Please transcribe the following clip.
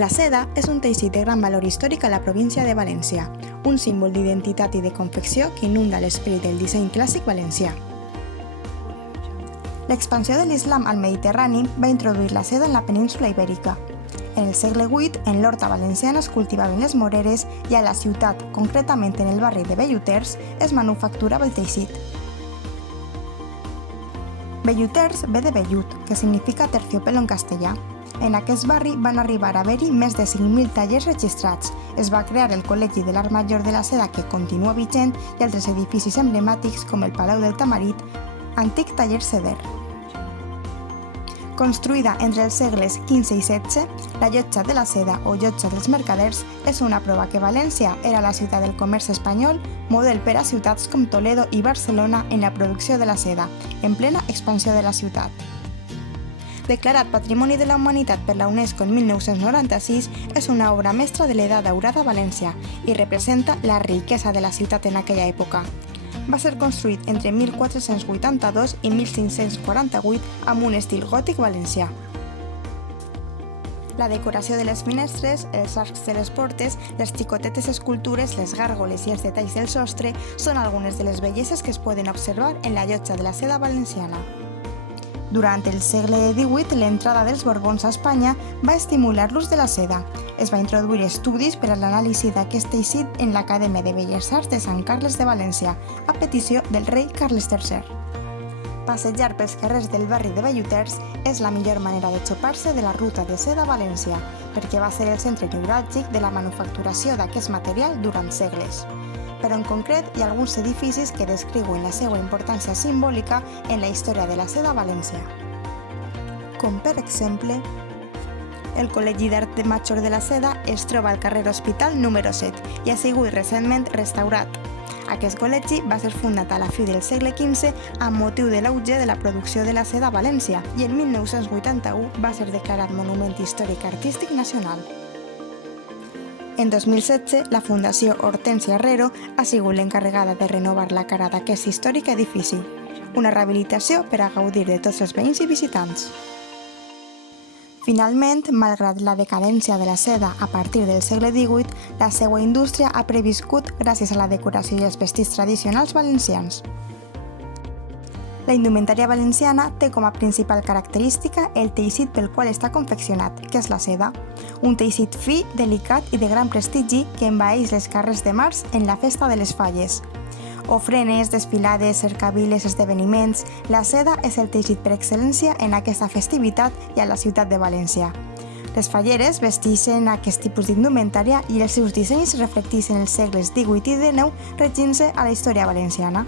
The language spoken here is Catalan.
La seda és un teixit de gran valor històric a la província de València, un símbol d'identitat i de confecció que inunda l'esperit del disseny clàssic valencià. L'expansió de l'islam al Mediterrani va introduir la seda en la península ibèrica. En el segle VIII, en l'horta valenciana es cultivaven les moreres i a la ciutat, concretament en el barri de Belluters, es manufacturava el teixit. Belluters ve de vellut, que significa terciopelo en castellà. En aquest barri van arribar a haver-hi més de 5.000 tallers registrats. Es va crear el Col·legi de l'Art Major de la Seda, que continua vigent, i altres edificis emblemàtics com el Palau del Tamarit, antic taller seder. Construïda entre els segles XV i XVI, la llotja de la seda o llotja dels mercaders és una prova que València era la ciutat del comerç espanyol, model per a ciutats com Toledo i Barcelona en la producció de la seda, en plena expansió de la ciutat. Declarat Patrimoni de la Humanitat per la UNESCO en 1996, és una obra mestra de l'edat daurada a València i representa la riquesa de la ciutat en aquella època. Va ser construït entre 1482 i 1548 amb un estil gòtic valencià. La decoració de les finestres, els arcs de les portes, les xicotetes escultures, les gàrgoles i els detalls del sostre són algunes de les belleses que es poden observar en la llotja de la seda valenciana. Durant el segle XVIII, l'entrada dels Borbons a Espanya va estimular l'ús de la seda. Es va introduir estudis per a l'anàlisi d'aquest teixit en l'Acadèmia de Belles Arts de Sant Carles de València, a petició del rei Carles III. Passejar pels carrers del barri de Belluters és la millor manera de xopar-se de la ruta de seda a València, perquè va ser el centre neuràlgic de la manufacturació d'aquest material durant segles. Però en concret hi ha alguns edificis que descriuen la seva importància simbòlica en la història de la seda a València. Com per exemple, el Col·legi d'Art Major de la Seda es troba al carrer Hospital número 7 i ha sigut recentment restaurat. Aquest col·legi va ser fundat a la fi del segle XV amb motiu de l'auge de la producció de la seda a València i en 1981 va ser declarat Monument Històric Artístic Nacional. En 2016, la Fundació Hortensia Herrero ha sigut l'encarregada de renovar la cara d'aquest històric edifici, una rehabilitació per a gaudir de tots els veïns i visitants. Finalment, malgrat la decadència de la seda a partir del segle XVIII, la seva indústria ha previscut gràcies a la decoració i els vestits tradicionals valencians. La indumentària valenciana té com a principal característica el teixit pel qual està confeccionat, que és la seda, un teixit fi, delicat i de gran prestigi que envaeix les carrers de març en la festa de les falles. Ofrenes, desfilades, cercaviles, esdeveniments, la seda és el teixit per excel·lència en aquesta festivitat i a la ciutat de València. Les falleres vesteixen aquest tipus d'indumentària i els seus dissenys reflecteixen els segles XVIII i XIX regint-se a la història valenciana.